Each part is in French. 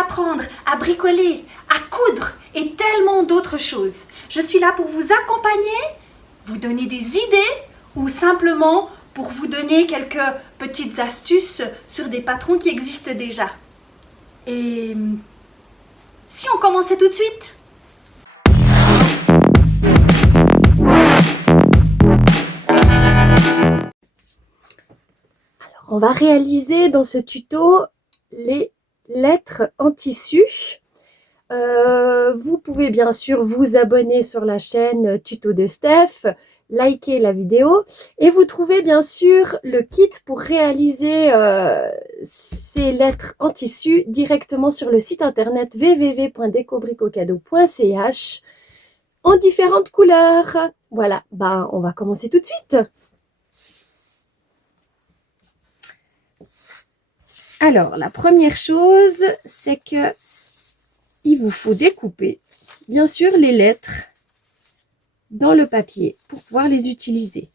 apprendre à bricoler, à coudre et tellement d'autres choses. Je suis là pour vous accompagner, vous donner des idées ou simplement pour vous donner quelques petites astuces sur des patrons qui existent déjà. Et si on commençait tout de suite? Alors, on va réaliser dans ce tuto les lettres en tissu. Vous pouvez bien sûr vous abonner sur la chaîne Tuto de Steph, liker la vidéo et vous trouvez bien sûr le kit pour réaliser ces lettres en tissu directement sur le site internet www.decobricocadeau.ch en différentes couleurs. Voilà, on va commencer tout de suite. Alors, la première chose, c'est que il vous faut découper, bien sûr, les lettres dans le papier pour pouvoir les utiliser.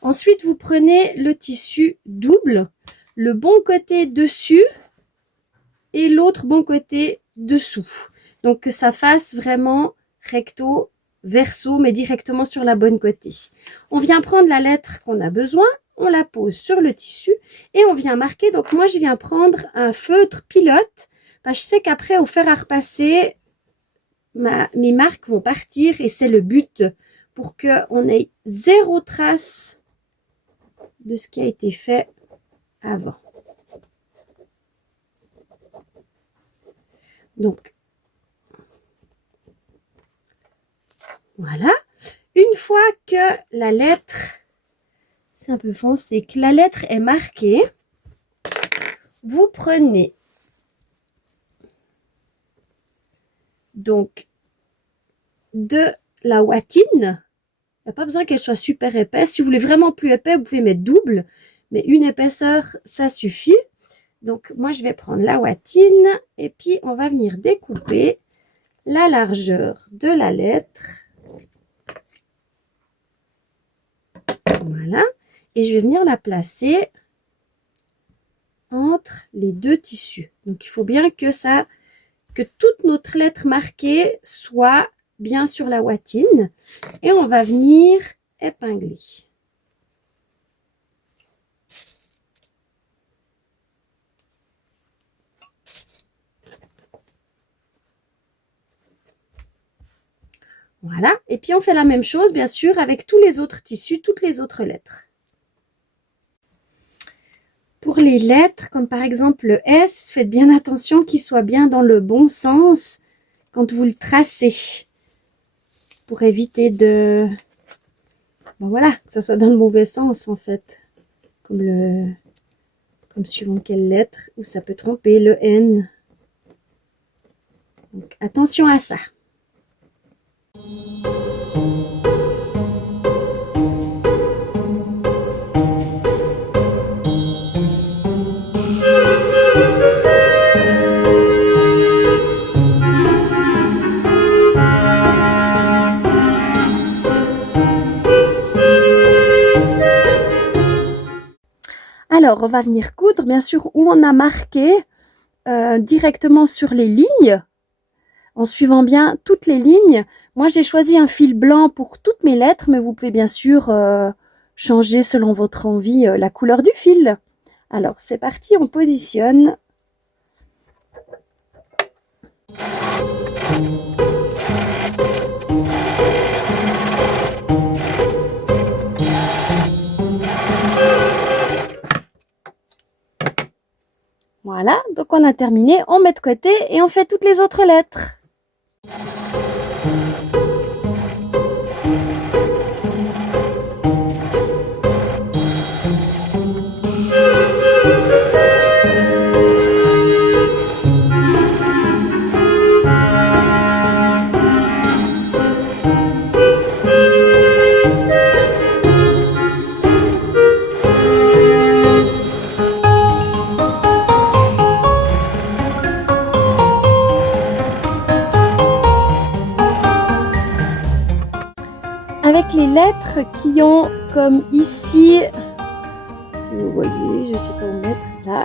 Ensuite, vous prenez le tissu double, le bon côté dessus et l'autre bon côté dessous. Donc, que ça fasse vraiment recto, verso, mais directement sur la bonne côté. On vient prendre la lettre qu'on a besoin, on la pose sur le tissu et on vient marquer. Donc, moi, je viens prendre un feutre pilote. Je sais qu'après, au fer à repasser, mes marques vont partir et c'est le but pour qu'on ait zéro trace de ce qui a été fait avant. Donc, voilà. Une fois que la lettre, c'est un peu foncé, que la lettre est marquée, vous prenez donc de la ouatine. Il n'y a pas besoin qu'elle soit super épaisse. Si vous voulez vraiment plus épais, vous pouvez mettre double, mais une épaisseur, ça suffit. Donc, moi, je vais prendre la ouatine et puis on va venir découper la largeur de la lettre. Voilà. Et je vais venir la placer entre les deux tissus. Donc, il faut bien que toute notre lettre marquée soit bien sur la ouatine. Et on va venir épingler. Voilà. Et puis, on fait la même chose, bien sûr, avec tous les autres tissus, toutes les autres lettres. Pour les lettres, comme par exemple le S, faites bien attention qu'il soit bien dans le bon sens quand vous le tracez. Pour éviter de... voilà, que ça soit dans le mauvais sens en fait. Comme suivant quelle lettre, ou ça peut tromper le N. Donc attention à ça. Alors, on va venir coudre, bien sûr, où on a marqué directement sur les lignes, en suivant bien toutes les lignes. Moi, j'ai choisi un fil blanc pour toutes mes lettres, mais vous pouvez bien sûr changer selon votre envie la couleur du fil. Alors, c'est parti, on positionne. Voilà, donc on a terminé, on met de côté et on fait toutes les autres lettres. Avec les lettres qui ont comme ici vous voyez, je ne sais pas où mettre, là,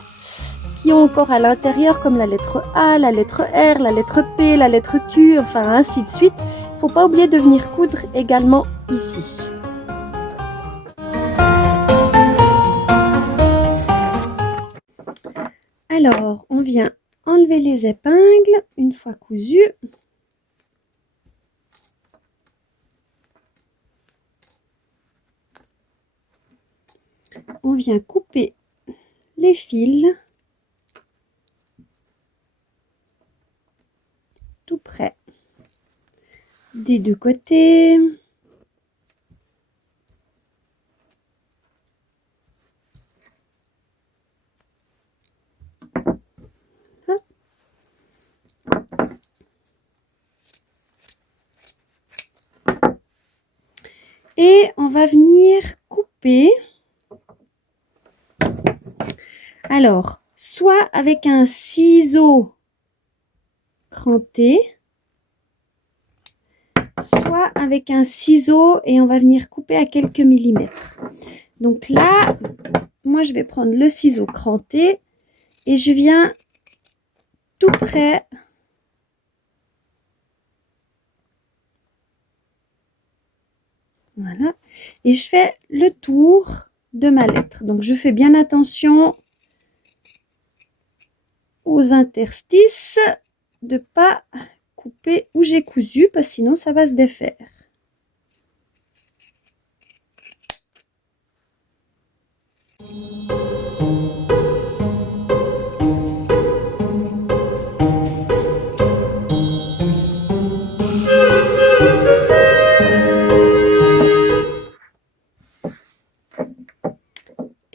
qui ont encore à l'intérieur comme la lettre A, la lettre R, la lettre P, la lettre Q, enfin ainsi de suite. Il ne faut pas oublier de venir coudre également ici. Alors, on vient enlever les épingles une fois cousues. On vient couper les fils tout près des deux côtés. Et on va venir couper. Alors, soit avec un ciseau cranté, soit avec un ciseau et on va venir couper à quelques millimètres. Donc là, moi je vais prendre le ciseau cranté et je viens tout près . Voilà. Et je fais le tour de ma lettre. Donc, je fais bien attention aux interstices, de pas couper où j'ai cousu, parce que sinon, ça va se défaire.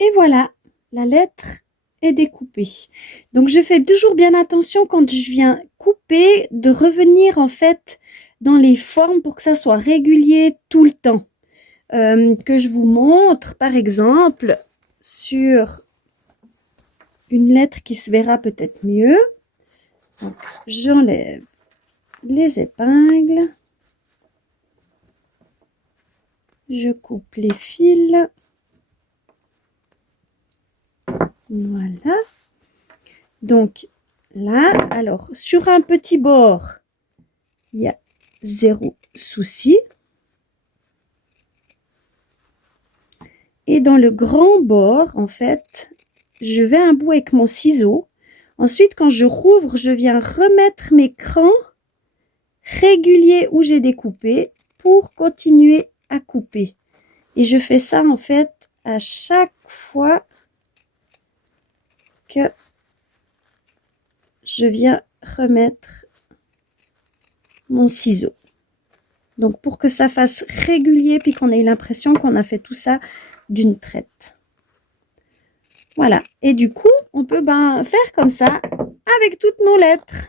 Et voilà, la lettre est découpée. Donc, je fais toujours bien attention quand je viens couper, de revenir en fait dans les formes pour que ça soit régulier tout le temps. Que je vous montre, par exemple, sur une lettre qui se verra peut-être mieux. J'enlève les épingles. Je coupe les fils. Voilà. Donc là, alors sur un petit bord, il y a 0 souci. Et dans le grand bord, en fait, je vais un bout avec mon ciseau. Ensuite, quand je rouvre, je viens remettre mes crans réguliers où j'ai découpé pour continuer à couper. Et je fais ça, en fait, à chaque fois que je viens remettre mon ciseau. Donc, pour que ça fasse régulier, puis qu'on ait l'impression qu'on a fait tout ça d'une traite. Voilà. Et du coup, on peut faire comme ça avec toutes nos lettres.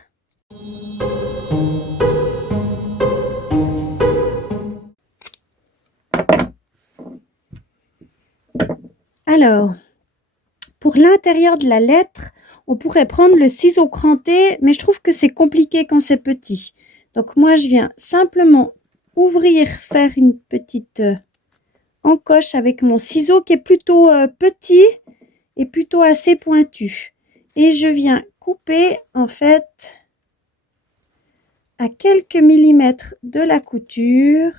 Alors, pour l'intérieur de la lettre, on pourrait prendre le ciseau cranté, mais je trouve que c'est compliqué quand c'est petit. Donc, moi, je viens simplement ouvrir, faire une petite encoche avec mon ciseau qui est plutôt petit et plutôt assez pointu. Et je viens couper, en fait, à quelques millimètres de la couture.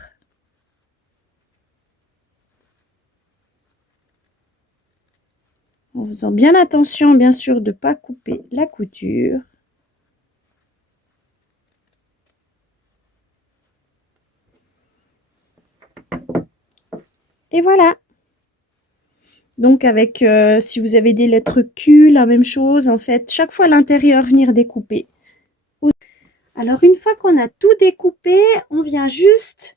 En faisant bien attention, bien sûr, de ne pas couper la couture. Et voilà. Donc avec, si vous avez des lettres Q, la même chose, en fait, chaque fois à l'intérieur, venir découper. Alors une fois qu'on a tout découpé, on vient juste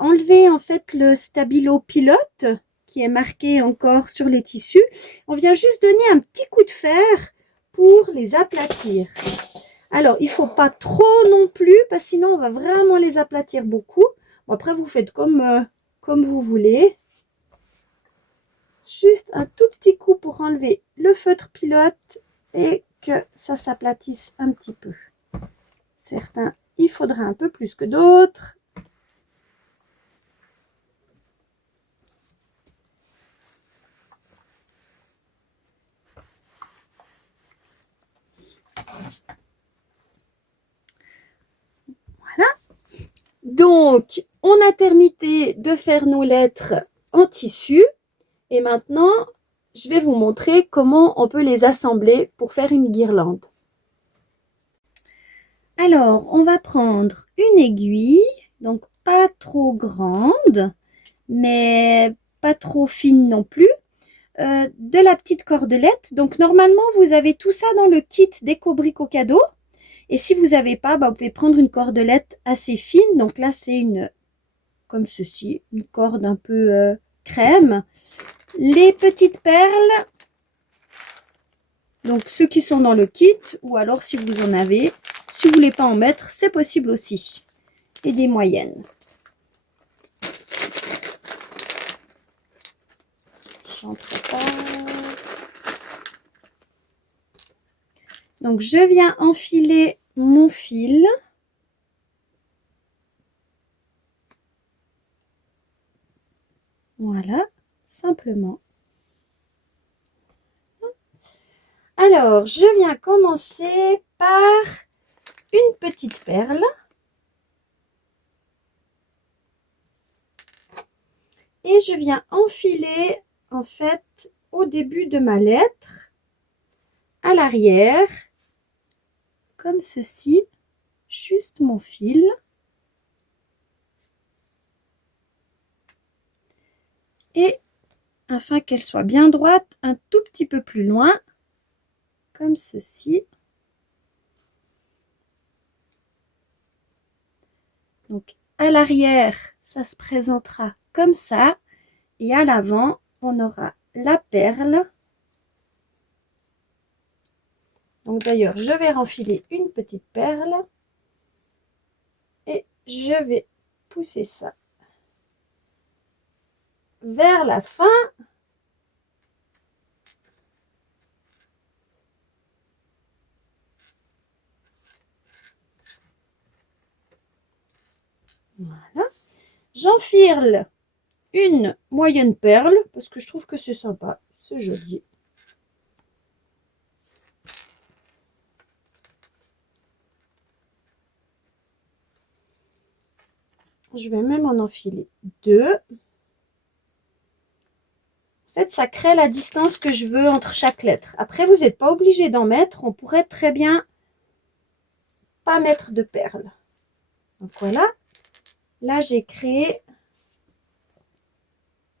enlever en fait le stabilo pilote qui est marqué encore sur les tissus. On vient juste donner un petit coup de fer pour les aplatir. Alors, il ne faut pas trop non plus, parce que sinon on va vraiment les aplatir beaucoup. Bon, après, vous faites comme vous voulez. Juste un tout petit coup pour enlever le feutre pilote et que ça s'aplatisse un petit peu. Certains, il faudra un peu plus que d'autres. Donc, on a terminé de faire nos lettres en tissu. Et maintenant, je vais vous montrer comment on peut les assembler pour faire une guirlande. Alors, on va prendre une aiguille, donc pas trop grande, mais pas trop fine non plus. De la petite cordelette. Donc, normalement, vous avez tout ça dans le kit déco-brico cadeau. Et si vous n'avez pas, vous pouvez prendre une cordelette assez fine. Donc là, c'est une, comme ceci, une corde un peu crème. Les petites perles, donc ceux qui sont dans le kit, ou alors si vous en avez, si vous voulez pas en mettre, c'est possible aussi. Et des moyennes. J'en prépare. Donc je viens enfiler mon fil. Voilà, simplement. Alors, je viens commencer par une petite perle. Et je viens enfiler, en fait, au début de ma lettre, à l'arrière, comme ceci, juste mon fil. Et afin qu'elle soit bien droite, un tout petit peu plus loin, comme ceci. Donc à l'arrière, ça se présentera comme ça. Et à l'avant, on aura la perle. Donc d'ailleurs, je vais renfiler une petite perle. Et je vais pousser ça vers la fin. Voilà. J'enfile une moyenne perle parce que je trouve que c'est sympa, c'est joli. Je vais même en enfiler deux. En fait, ça crée la distance que je veux entre chaque lettre. Après, vous n'êtes pas obligé d'en mettre. On pourrait très bien pas mettre de perles. Donc voilà. Là, j'ai créé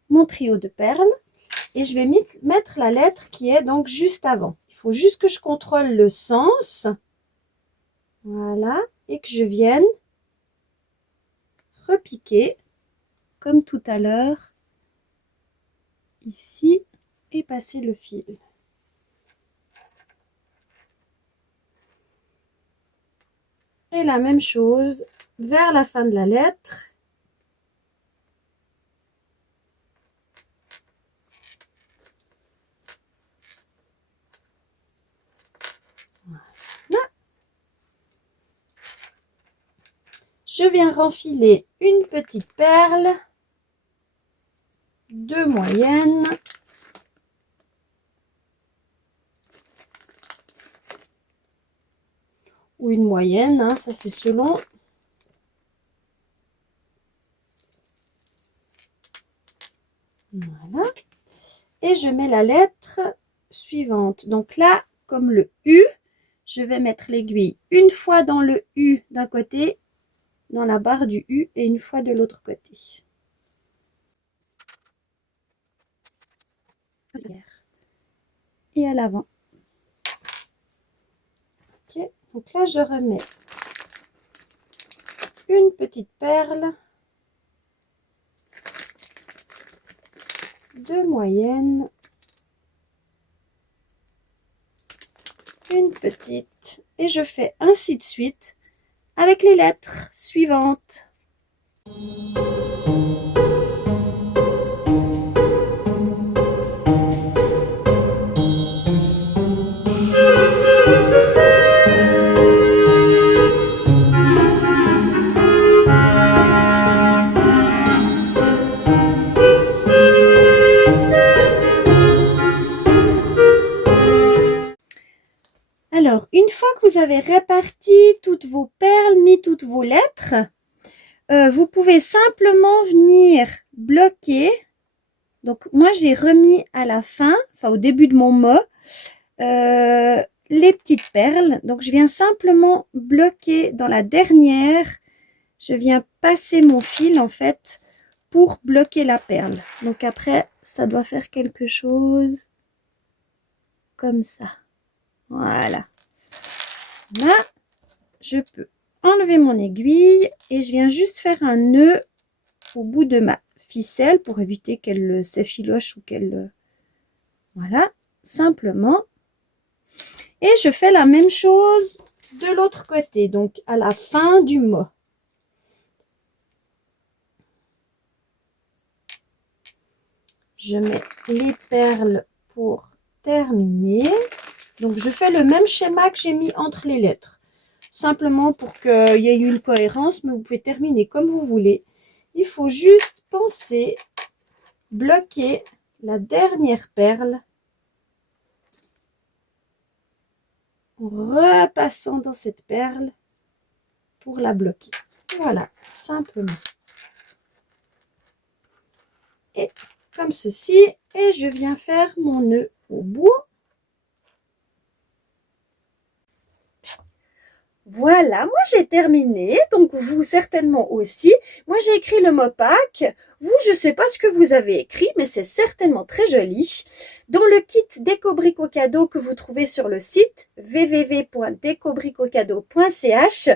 mon trio de perles. Et je vais mettre la lettre qui est donc juste avant. Il faut juste que je contrôle le sens. Voilà. Et que je vienne repiquer comme tout à l'heure ici et passer le fil. Et la même chose vers la fin de la lettre. Voilà. Je viens renfiler une petite perle, deux moyennes. Ou une moyenne, hein, ça c'est selon. Voilà. Et je mets la lettre suivante. Donc là, comme le U, je vais mettre l'aiguille une fois dans le U d'un côté, dans la barre du U, et une fois de l'autre côté. Et à l'avant. Ok, donc là je remets une petite perle, deux moyennes, une petite, et je fais ainsi de suite avec les lettres suivantes. Alors, une fois que vous avez réparti toutes vos perles, mis toutes vos lettres, vous pouvez simplement venir bloquer. Donc, moi, j'ai remis à la fin, enfin au début de mon mot, les petites perles. Donc, je viens simplement bloquer dans la dernière. Je viens passer mon fil, en fait, pour bloquer la perle. Donc, après, ça doit faire quelque chose comme ça. Voilà. Là, je peux enlever mon aiguille et je viens juste faire un nœud au bout de ma ficelle pour éviter qu'elle s'effiloche ou qu'elle... Voilà, simplement. Et je fais la même chose de l'autre côté, donc à la fin du mot. Je mets les perles pour terminer. Donc, je fais le même schéma que j'ai mis entre les lettres. Simplement pour qu'il y ait une cohérence, mais vous pouvez terminer comme vous voulez. Il faut juste penser, bloquer la dernière perle en repassant dans cette perle pour la bloquer. Voilà, simplement. Et comme ceci, et je viens faire mon nœud au bout. Voilà, moi j'ai terminé, donc vous certainement aussi. Moi j'ai écrit le mot Pâques. Vous, je ne sais pas ce que vous avez écrit, mais c'est certainement très joli. Dans le kit Déco-Brico Cadeau que vous trouvez sur le site www.decobricocadeau.ch,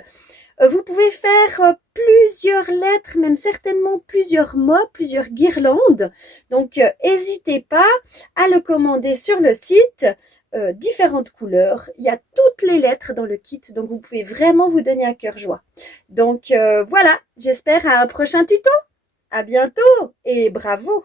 vous pouvez faire plusieurs lettres, même certainement plusieurs mots, plusieurs guirlandes. Donc, n'hésitez pas à le commander sur le site. Différentes couleurs. Il y a toutes les lettres dans le kit, donc vous pouvez vraiment vous donner à cœur joie. Donc, voilà, j'espère à un prochain tuto. À bientôt et bravo!